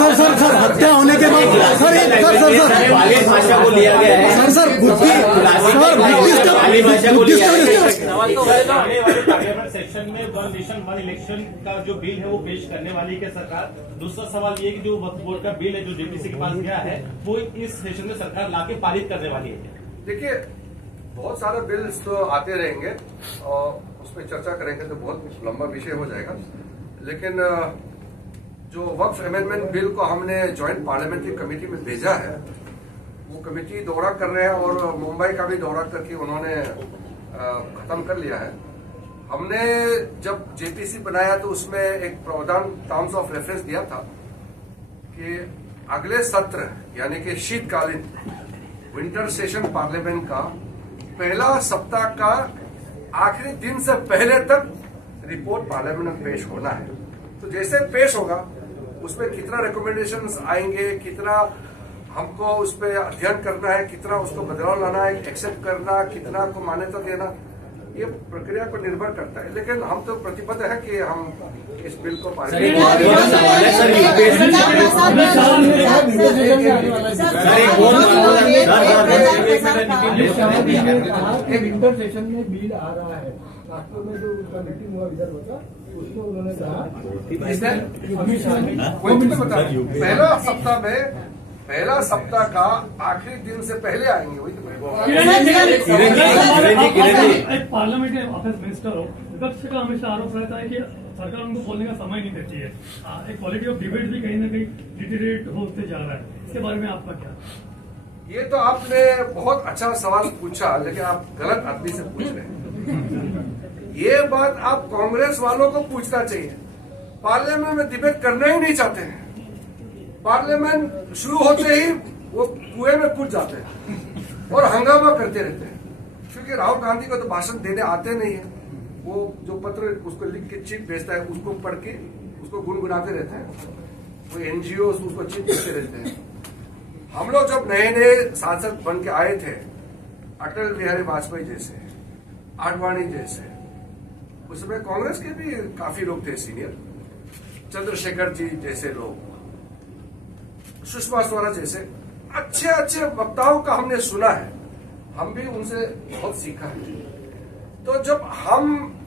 हत्या होने के बाद सर भाषा को लिया गया है सर हिंदी भाषा बोली सवाल तो है ना। आने वाले पार्लियामेंट सेक्शन में वन नेशन वन इलेक्शन का जो बिल है वो पेश करने वाली है सरकार। दूसरा सवाल ये कि जो वक्फ बोर्ड का बिल है जो जेपीसी के पास गया है वो इस सेशन में सरकार लाके पारित करने वाली है। देखिए, बहुत सारे बिल्स तो आते रहेंगे और उस पर चर्चा करेंगे तो बहुत लंबा विषय हो जाएगा। लेकिन जो वक्फ अमेंडमेंट बिल को हमने ज्वाइंट पार्लियामेंट्री कमेटी में भेजा है, वो कमेटी दौरा कर रहे हैं और मुंबई का भी दौरा करके उन्होंने खत्म कर लिया है। हमने जब जेपीसी बनाया तो उसमें एक प्रावधान टर्म्स ऑफ रेफरेंस दिया था कि अगले सत्र यानी कि शीतकालीन विंटर सेशन पार्लियामेंट का पहला सप्ताह का आखिरी दिन से पहले तक रिपोर्ट पार्लियामेंट में पेश होना है। तो जैसे पेश होगा उसमें कितना रिकमेंडेशंस आएंगे, कितना हमको उस पर अध्ययन करना है, कितना उसको बदलाव लाना है, एक्सेप्ट करना, कितना को मान्यता देना, ये प्रक्रिया पर निर्भर करता है। लेकिन हम तो प्रतिबद्ध है कि हम इस बिल को पारित विंटर सेशन में बिल आ रहा है। नागपुर में जो उसका मीटिंग हुआ विधान होता उसमें उन्होंने कहा पहला सप्ताह का आखिरी दिन से पहले आएंगे। वही तो एक पार्लियामेंट्री ऑफिस मिनिस्टर हो, विपक्ष का हमेशा आरोप रहता है कि सरकार उनको बोलने का समय नहीं देती है। एक क्वालिटी ऑफ डिबेट भी कहीं ना कहीं डिटेरिएट होते जा रहा है, इसके बारे में आपका क्या? ये तो आपने बहुत अच्छा सवाल पूछा, लेकिन आप गलत आदमी से पूछ रहे हैं। ये बात आप कांग्रेस वालों को पूछना चाहिए। पार्लियामेंट में डिबेट करना ही नहीं चाहते हैं। पार्लियामेंट शुरू होते ही वो कुएं में कूद जाते हैं और हंगामा करते रहते हैं, क्योंकि राहुल गांधी को तो भाषण देने आते नहीं है। वो जो पत्र उसको लिख के चिट भेजता है उसको पढ़ के उसको गुनगुनाते रहते हैं। वो एनजीओ उसको चिट भेजते रहते हैं। हम लोग जब नए नए सांसद बन के आए थे, अटल बिहारी वाजपेयी जैसे, आडवाणी जैसे, उसमें कांग्रेस के भी काफी लोग थे सीनियर, चंद्रशेखर जी जैसे लोग, सुषमा स्वराज जैसे अच्छे अच्छे वक्ताओं का हमने सुना है। हम भी उनसे बहुत सीखा है। तो जब हम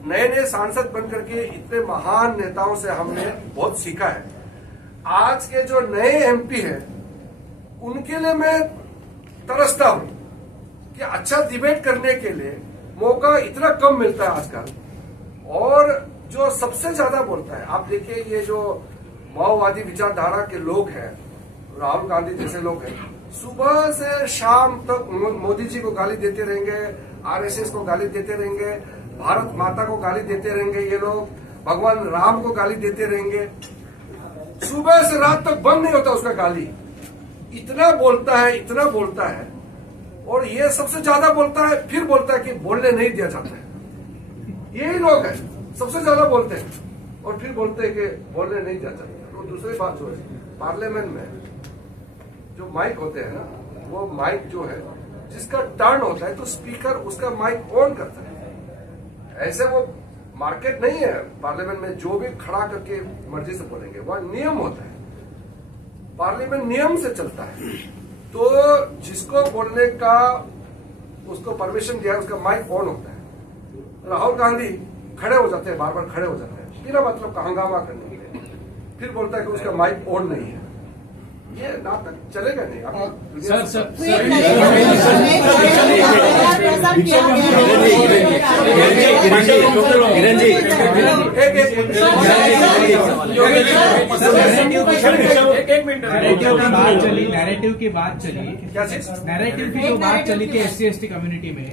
नए नए सांसद बनकर के इतने महान नेताओं से हमने बहुत सीखा है। आज के जो नए एमपी हैं उनके लिए मैं तरसता हूं कि अच्छा डिबेट करने के लिए मौका इतना कम मिलता है आजकल। और जो सबसे ज्यादा बोलता है, आप देखिए ये जो माओवादी विचारधारा के लोग हैं, राहुल गांधी जैसे लोग हैं, सुबह से शाम तक मोदी जी को गाली देते रहेंगे, आरएसएस को गाली देते रहेंगे, भारत माता को गाली देते रहेंगे, ये लोग भगवान राम को गाली देते रहेंगे। सुबह से रात तक बंद नहीं होता उसका गाली। इतना बोलता है, इतना बोलता है। और ये सबसे ज्यादा बोलता है, फिर बोलता है कि बोलने नहीं दिया जाता है। यही लोग हैं, सबसे ज्यादा बोलते हैं और फिर बोलते हैं कि बोलने नहीं दिया जाता। तो दूसरी बात जो है, पार्लियामेंट में जो माइक होते हैं ना, वो माइक जो है जिसका टर्न होता है तो स्पीकर उसका माइक ऑन करता है। ऐसे वो मार्केट नहीं है पार्लियामेंट में जो भी खड़ा करके मर्जी से बोलेंगे। वह नियम होता है, पार्लियामेंट नियम से चलता है। तो जिसको बोलने का उसको परमिशन दिया उसका माइक ऑन होता है। राहुल गांधी खड़े हो जाते हैं, बार बार खड़े हो जाते हैं बिना मतलब का हंगामा करने के लिए, फिर बोलता है कि उसका माइक ऑन नहीं है। ये नाटक चलेगा नहीं। नैरेटिव की बात चली, नैरेटिव की जो बात चली थी SC/ST कम्युनिटी में,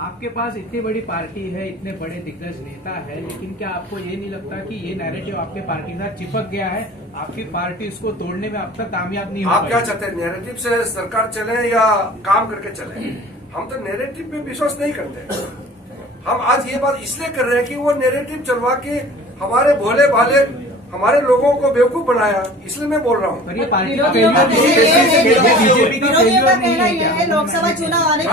आपके पास इतनी बड़ी पार्टी है, इतने बड़े दिग्गज नेता है, लेकिन क्या आपको ये नहीं लगता कि ये नैरेटिव आपके पार्टी के साथ चिपक गया है? आपकी पार्टी इसको तोड़ने में अब तक कामयाब नहीं हो पाई। आप क्या चाहते हैं, नैरेटिव से सरकार चले या काम करके चले? हम तो नैरेटिव पे विश्वास नहीं करते। हम आज ये बात इसलिए कर रहे हैं कि वो नैरेटिव चलवा के हमारे भोले भाले हमारे लोगों को बेवकूफ बनाया, इसलिए मैं बोल रहा हूँ। ये पार्टी का बीजेपी का कहना ये है, लोकसभा चुनाव आने के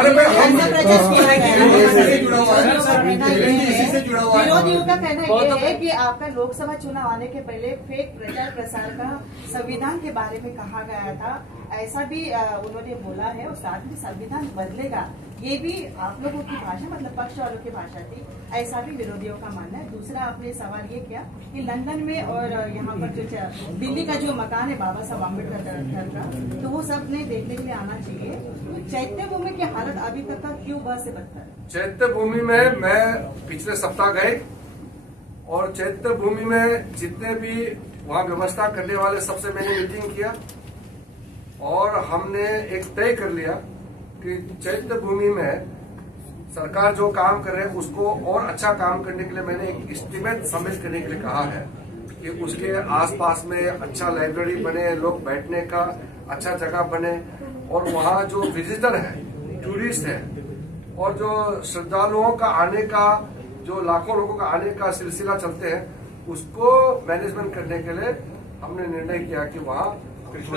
विरोधियों का कहना ये है कि आपका लोकसभा चुनाव आने के पहले फेक प्रचार प्रसार का संविधान के बारे में कहा गया था, ऐसा भी उन्होंने बोला है। और साथ में संविधान बदलेगा, ये भी आप लोगों की भाषा मतलब पक्ष वालों की भाषा थी, ऐसा भी विरोधियों का मानना है। दूसरा आपने सवाल ये किया कि लंदन में और यहाँ पर जो दिल्ली का जो मकान है बाबा साहब अम्बेडकर घर का, तो वो सब ने देखने के लिए आना चाहिए। तो चैत्य भूमि की हालत अभी तक का क्यों बस से बदतर है? चैत्य भूमि में मैं पिछले सप्ताह गए और चैत्य भूमि में जितने भी वहाँ व्यवस्था करने वाले सबसे मैंने मीटिंग किया और हमने एक तय कर लिया कि चैत्य भूमि में सरकार जो काम कर रहे हैं उसको और अच्छा काम करने के लिए मैंने एक एस्टीमेट सबमिट करने के लिए कहा है कि उसके आसपास में अच्छा लाइब्रेरी बने, लोग बैठने का अच्छा जगह बने और वहाँ जो विजिटर है, टूरिस्ट है और जो श्रद्धालुओं का आने का, जो लाखों लोगों का आने का सिलसिला चलते हैं, उसको मैनेजमेंट करने के लिए हमने निर्णय किया कि वहाँ मेरा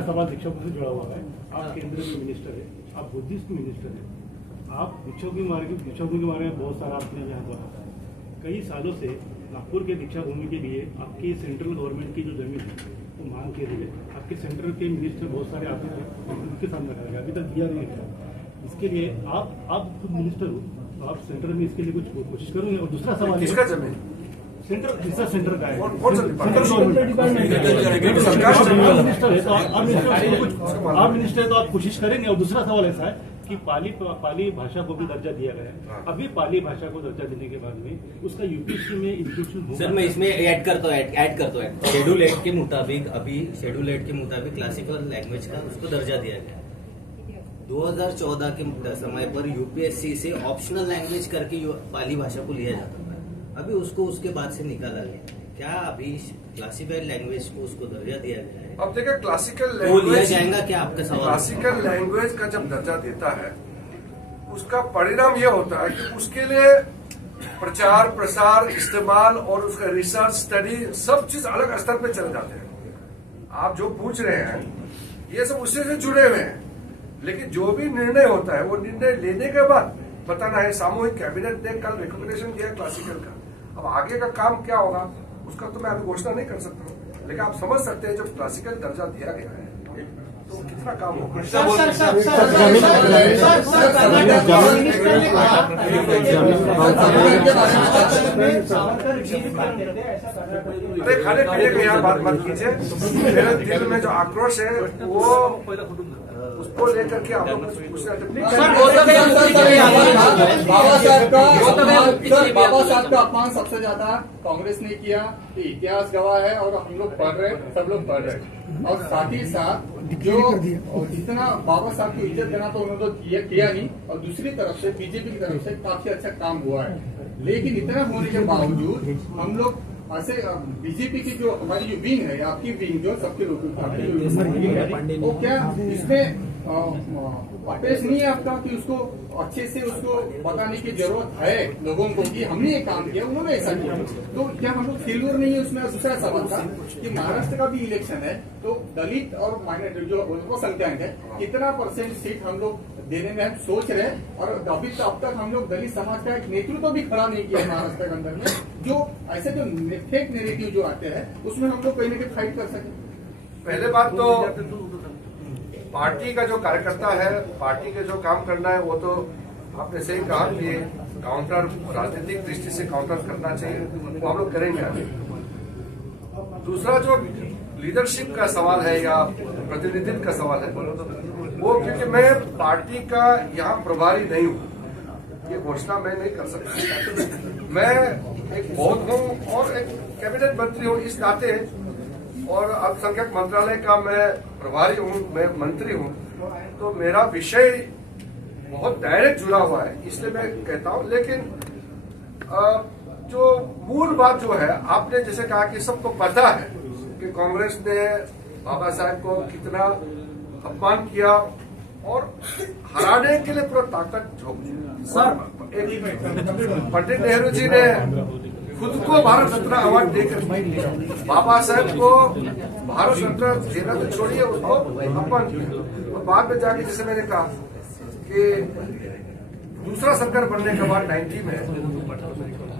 सवाल शिक्षकों से जुड़ा हुआ है। आप केंद्र में मिनिस्टर है, आप बुद्धिस्ट मिनिस्टर है, आप भिक्षुकों के बारे में बहुत सारा आपने यहाँ कहा। कई सालों से नागपुर के दीक्षा भूमि के लिए आपकी सेंट्रल गवर्नमेंट की जो जमीन है वो मांग के लिए आपके सेंट्रल के मिनिस्टर बहुत सारे आते हैं, उनके सामने करेंगे, अभी तक दिया नहीं है। इसके लिए आप खुद मिनिस्टर हो तो आप सेंटर में इसके लिए कुछ कोशिश करोगे। और दूसरा सवाल किसका जमीन सेंटर का है, सेंट्रल मिनिस्टर है तो आप मिनिस्टर है तो आप कोशिश करेंगे। और दूसरा सवाल ऐसा है कि पाली भाषा को भी दर्जा दिया गया है। अभी पाली भाषा को दर्जा देने के बाद में उसका यूपीएससी में इंक्लूजन होगा। सर मैं इसमें ऐड करता हूँ शेड्यूल 8 के मुताबिक क्लासिकल लैंग्वेज का उसको दर्जा दिया गया है। 2014 के समय पर यूपीएससी से ऑप्शनल लैंग्वेज करके पाली भाषा को लिया जाता था, अभी उसको उसके बाद से निकाला गया। क्या अभी क्लासिकल लैंग्वेज को उसको दर्जा दिया गया है? अब देखिए क्लासिकल वो लैंग्वेज लिया जाएगा क्या आपका सवाल? क्लासिकल लैंग्वेज का जब दर्जा देता है उसका परिणाम यह होता है कि उसके लिए प्रचार प्रसार इस्तेमाल और उसका रिसर्च स्टडी सब चीज अलग स्तर पे चले जाते हैं। आप जो पूछ रहे हैं ये सब उससे से जुड़े हुए हैं, लेकिन जो भी निर्णय होता है वो निर्णय लेने के बाद बताना है। सामूहिक कैबिनेट ने कल रिकमेंडेशन दिया क्लासिकल का, अब आगे का काम क्या होगा उसका तो मैं अभी घोषणा नहीं कर सकता हूँ, लेकिन आप समझ सकते हैं जब क्लासिकल दर्जा दिया गया है तो कितना काम होगा। अरे खाने पीने की यहाँ बात मत कीजिए, मेरे दिल में जो आक्रोश है वो उसको लेकर के आप लोग पूछना। बाबा साहब का अपमान सबसे ज्यादा कांग्रेस ने किया कि इतिहास गवाह है और हम लोग पढ़ रहे, सब लोग पढ़ रहे, और साथ ही साथ जो जितना बाबा साहब की इज्जत देना तो उन्होंने तो किया नहीं, और दूसरी तरफ से बीजेपी की तरफ से काफी अच्छा काम हुआ है। लेकिन इतना होने के बावजूद हम लोग ऐसे बीजेपी की जो हमारी जो विंग है, आपकी विंग जो सबके लोगों की, वो क्या इसमें अपेश नहीं है आपका कि उसको अच्छे से उसको बताने की जरूरत है लोगों को कि हमने ये काम किया, उन्होंने ऐसा किया, तो क्या हम लोग फेल्योर नहीं है उसमें? दूसरा सवाल था कि महाराष्ट्र का भी इलेक्शन है तो दलित और माइनॉरिटी जो अल्पसंख्यक है कितना % सीट हम लोग देने में हम सोच रहे हैं, और अभी अब तक हम लोग दलित समाज का एक नेतृत्व भी खड़ा नहीं किया महाराष्ट्र के अंदर में, जो ऐसे जो फेक नेरेटिव जो आते हैं उसमें हम लोग कहीं ना कहीं फाइट कर सके। पहले बात तो पार्टी का जो कार्यकर्ता है, पार्टी के जो काम करना है वो तो आपने सही कहा कि काउंटर राजनीतिक दृष्टि से काउंटर करना चाहिए, वो हम लोग करेंगे आगे। दूसरा जो लीडरशिप का सवाल है या प्रतिनिधित्व का सवाल है वो, क्योंकि मैं पार्टी का यहाँ प्रभारी नहीं हूँ, ये घोषणा मैं नहीं कर सकता। मैं एक बौद्ध हूँ और एक कैबिनेट मंत्री हूँ इस नाते, और अल्पसंख्यक मंत्रालय का मैं प्रभारी हूँ, मैं मंत्री हूँ, तो मेरा विषय बहुत डायरेक्ट जुड़ा हुआ है, इसलिए मैं कहता हूँ। लेकिन जो मूल बात जो है, आपने जैसे कहा कि सबको पता है कि कांग्रेस ने बाबा साहब को कितना अपमान किया और हराने के लिए पूरा ताकत झोंक दी। पंडित नेहरू जी ने खुद को भारत रत्न अवार्ड देकर बाबा साहब को भारत रत्न देना तो छोड़िए, उसको अपमान किया। और बाद में जाके जैसे मैंने कहा कि दूसरा सरकार बनने के बाद 90 में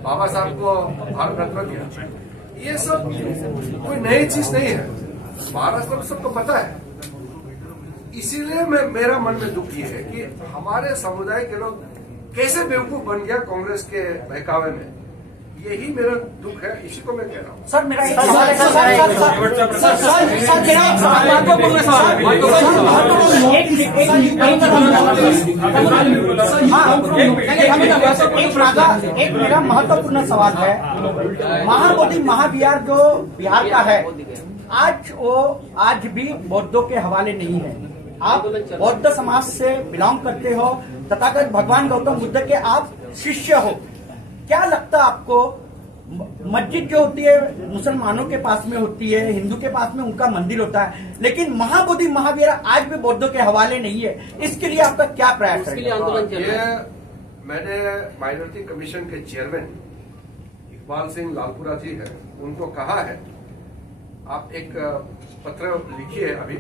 बाबा साहब को भारत रत्न दिया। ये सब कोई नई चीज नहीं है, महाराष्ट्र में सबको पता है। इसीलिए मेरा मन में दुख ये है कि हमारे समुदाय के लोग कैसे बेवकूफ बन गया कांग्रेस के बहकावे में, यही मेरा दुख है, इसी को मैं कह रहा हूँ। सर मेरा एक सवाल है एक मेरा महत्वपूर्ण सवाल है। महाबोधि महाविहार जो बिहार का है, आज भी बौद्धों के हवाले नहीं है। आप बौद्ध समाज से बिलोंग करते हो, तथागत भगवान गौतम बुद्ध के आप शिष्य हो। क्या लगता है आपको, मस्जिद जो होती है मुसलमानों के पास में होती है, हिंदू के पास में उनका मंदिर होता है, लेकिन महाबोधि महावीर आज भी बौद्धों के हवाले नहीं है, इसके लिए आपका क्या प्रयास है? ये मैंने माइनॉरिटी कमीशन के चेयरमैन इकबाल सिंह लालपुरा जी है, उनको कहा है आप एक पत्र लिखिए अभी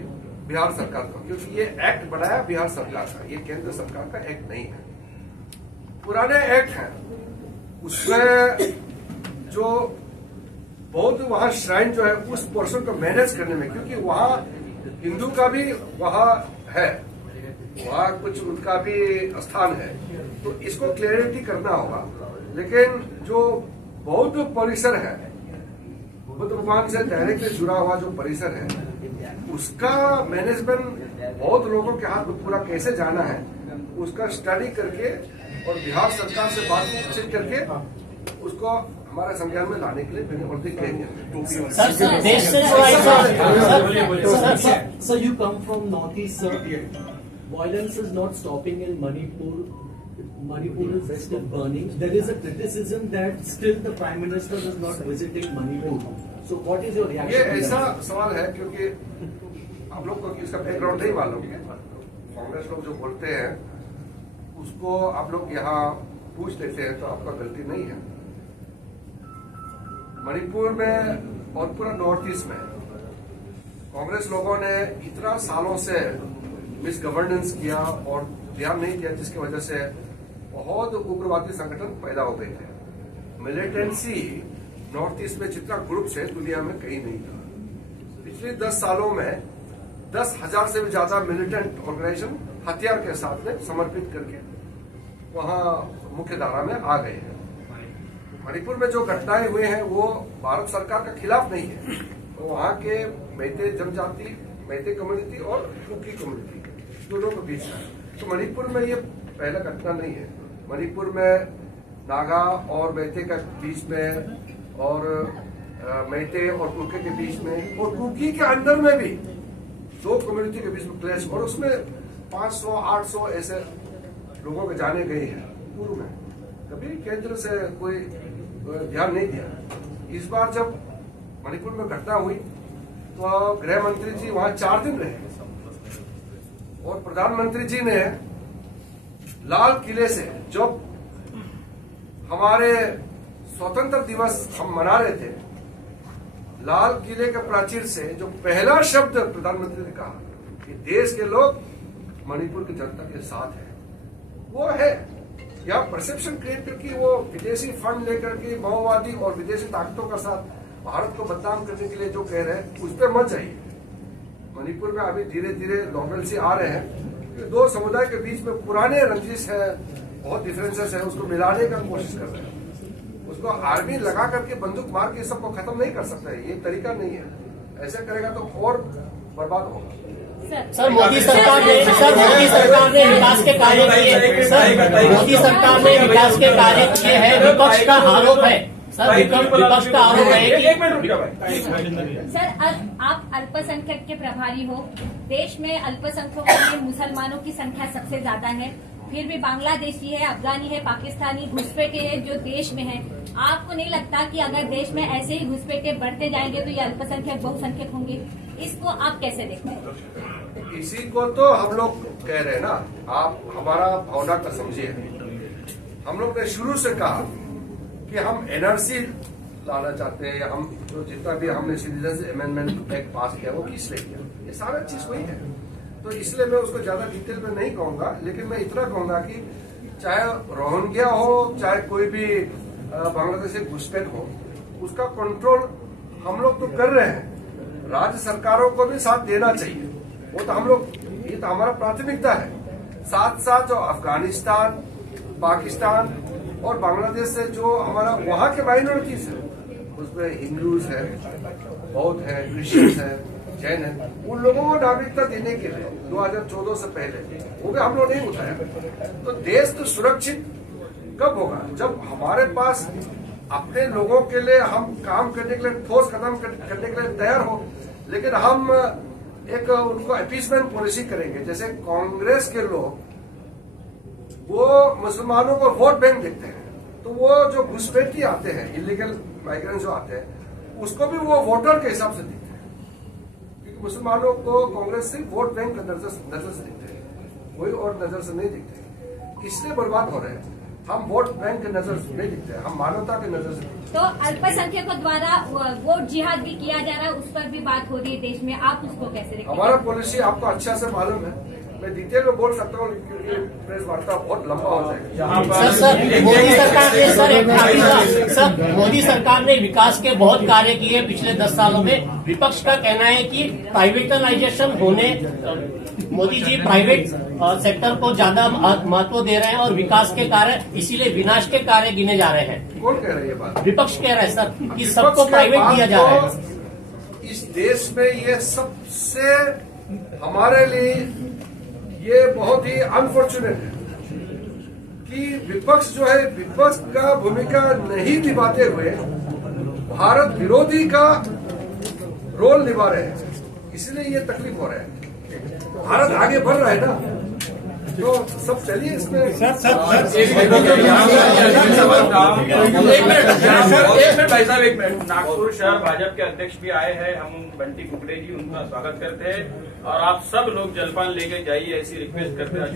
बिहार सरकार को, क्योंकि ये एक्ट बनाया बिहार सरकार का, ये केंद्र सरकार का एक्ट नहीं है। पुराने एक्ट हैं, उसमें जो बौद्ध वहां श्राइन जो है उस पोर्शन को मैनेज करने में, क्योंकि वहां हिंदू का भी वहां है, वहां कुछ उनका भी स्थान है, तो इसको क्लियरिटी करना होगा। लेकिन जो बौद्ध परिसर है, बुद्ध भगवान से डायरेक्टली जुड़ा हुआ जो परिसर है, उसका मैनेजमेंट बहुत लोगों के हाथ में पूरा कैसे जाना है, उसका स्टडी करके और बिहार सरकार से बातचीत करके उसको हमारे संज्ञान में लाने के लिए मैंने और कहेंगे। Sir, you come from Northeast, sir. Violence is not stopping in Manipur. Manipur is still burning. There is a criticism that still the Prime Minister is not visiting Manipur. So what is your reaction? ये ऐसा सवाल है क्योंकि आप लोग को इसका background नहीं मालूम है। कांग्रेस लोग जो बोलते हैं उसको आप लोग यहाँ पूछ लेते हैं, तो आपका गलती नहीं है। मणिपुर में और पूरा नॉर्थ ईस्ट में कांग्रेस लोगों ने इतना सालों से मिस गवर्नेंस किया और ध्यान नहीं दिया, जिसकी वजह से बहुत उग्रवादी संगठन पैदा हो गए थे। मिलिटेंसी नॉर्थ ईस्ट में जितना ग्रुप है दुनिया में कहीं नहीं था। पिछले 10 सालों में 10,000 से भी ज्यादा मिलिटेंट ऑर्गेनाइजेशन हथियार के साथ में समर्पित करके वहां मुख्य धारा में आ गए हैं। मणिपुर में जो घटनाएं हुए हैं वो भारत सरकार के खिलाफ नहीं है, तो वहां के मैते जनजाति, मैते कम्युनिटी और कुकी कम्युनिटी दोनों के बीच है। तो मणिपुर में ये पहला घटना नहीं है। मणिपुर में नागा और मैते के बीच में और मैते और कुकी के बीच में और कुकी के अंदर में भी 2 कम्युनिटी के बीच में क्लैश, और उसमें 500-800 ऐसे लोगों के जाने गए हैं पूर्व में। कभी केंद्र से कोई ध्यान नहीं दिया। इस बार जब मणिपुर में घटना हुई तो गृह मंत्री जी वहां 4 दिन रहे और प्रधानमंत्री जी ने लाल किले से, जब हमारे स्वतंत्र दिवस हम मना रहे थे, लाल किले के प्राचीर से जो पहला शब्द प्रधानमंत्री ने कहा कि देश के लोग मणिपुर की जनता के साथ है, वो है या परसेप्शन क्रिएट करके वो विदेशी फंड लेकर के माओवादी और विदेशी ताकतों का साथ भारत को बदनाम करने के लिए जो कह रहे हैं उस पर मत जाइए। मणिपुर में अभी धीरे धीरे नॉर्मलसी आ रहे हैं कि 2 समुदाय के बीच में पुराने रंजिश है, बहुत डिफरेंसेस है, उसको मिलाने का कोशिश कर रहे हैं। उसको आर्मी लगा करके बंदूक मार के सबको खत्म नहीं कर सकता है, ये तरीका नहीं है। ऐसे करेगा तो और बर्बाद होगा। सर मोदी सरकार ने विकास के कार्य किए, सर मोदी सरकार ने विकास के कार्य किए हैं, विपक्ष का आरोप है, सर विपक्ष का आरोप है कि सर आप अल्पसंख्यक के प्रभारी हो, देश में अल्पसंख्यकों में मुसलमानों की संख्या सबसे ज्यादा है, फिर भी बांग्लादेशी है, अफगानी है, पाकिस्तानी घुसपैठे है जो देश में है। आपको नहीं लगता कि अगर देश में ऐसे ही घुसपैठे बढ़ते जाएंगे तो ये अल्पसंख्यक बहुसंख्यक होंगे? इसको आप कैसे देखते हैं? इसी को तो हम लोग कह रहे हैं ना, आप हमारा भावना का समझिए। हम लोग ने शुरू से कहा कि हम एनआरसी लाना चाहते हैं, हम तो जितना भी हमने सिटीजन अमेंडमेंट एक्ट पास किया वो किस लिए किया, ये सारा चीज वही है। तो इसलिए मैं उसको ज्यादा डिटेल में नहीं कहूंगा, लेकिन मैं इतना कहूंगा कि चाहे रोहिंग्या हो, चाहे कोई भी बांग्लादेश से घुसपैठ हो, उसका कंट्रोल हम लोग तो कर रहे हैं। राज्य सरकारों को भी साथ देना चाहिए, वो तो हम लोग, ये तो हमारा प्राथमिकता है। साथ साथ जो अफगानिस्तान, पाकिस्तान और बांग्लादेश से जो हमारा वहाँ के माइनॉरिटीज है, उसमें हिंदूज है, बौद्ध है, क्रिश्चियंस है, जैन है, उन लोगों को नागरिकता देने के लिए 2014 से पहले वो भी हम लोग नहीं उठाया। तो देश तो सुरक्षित कब होगा? जब हमारे पास अपने लोगों के लिए हम काम करने के लिए, ठोस कदम करने के लिए तैयार हो, लेकिन हम एक उनको अपीसमेंट पॉलिसी करेंगे। जैसे कांग्रेस के लोग वो मुसलमानों को वोट बैंक देखते हैं, तो वो जो घुसपैठी आते हैं, इलीगल माइग्रेंट जो आते हैं, उसको भी वो वोटर के हिसाब से देखते हैं, क्योंकि मुसलमानों को कांग्रेस सिर्फ वोट बैंक का नजर से देखते हैं, कोई और नजर से नहीं देखते, इसलिए बर्बाद हो रहे हैं। हम वोट बैंक के नजर से नहीं दिखते, हम मानवता के नजर से दिखते। तो अल्पसंख्यकों द्वारा वोट जिहाद भी किया जा रहा है, उस पर भी बात हो रही है देश में, आप उसको कैसे देखते हैं? हमारा पॉलिसी आपको अच्छा से मालूम है, मैं डिटेल में बोल सकता हूँ, प्रेस वार्ता बहुत लंबा हो जाएगा। सर मोदी सरकार ने सर मोदी सरकार ने विकास के बहुत कार्य किए पिछले 10 सालों में। विपक्ष का कहना है कि प्राइवेटाइजेशन होने, मोदी जी प्राइवेट सेक्टर को ज्यादा महत्व दे रहे हैं और विकास के कार्य इसीलिए विनाश के कार्य गिने जा रहे हैं। कौन कह रहा है ये बात? विपक्ष कह रहा है सर कि सबको प्राइवेट दिया जा रहा है। इस देश में ये सबसे हमारे लिए ये बहुत ही अनफॉर्चुनेट है कि विपक्ष जो है, विपक्ष का भूमिका नहीं निभाते हुए भारत विरोधी का रोल निभा रहे हैं, इसलिए ये तकलीफ हो रहा है। भारत आगे बढ़ रहा है ना, तो सब चलिए इसमें। एक मिनट नागपुर शहर भाजपा के अध्यक्ष भी आए हैं, हम बंटी कुकड़े जी, उनका स्वागत करते हैं और आप सब लोग जलपान लेके जाइए, ऐसी रिक्वेस्ट करते हैं।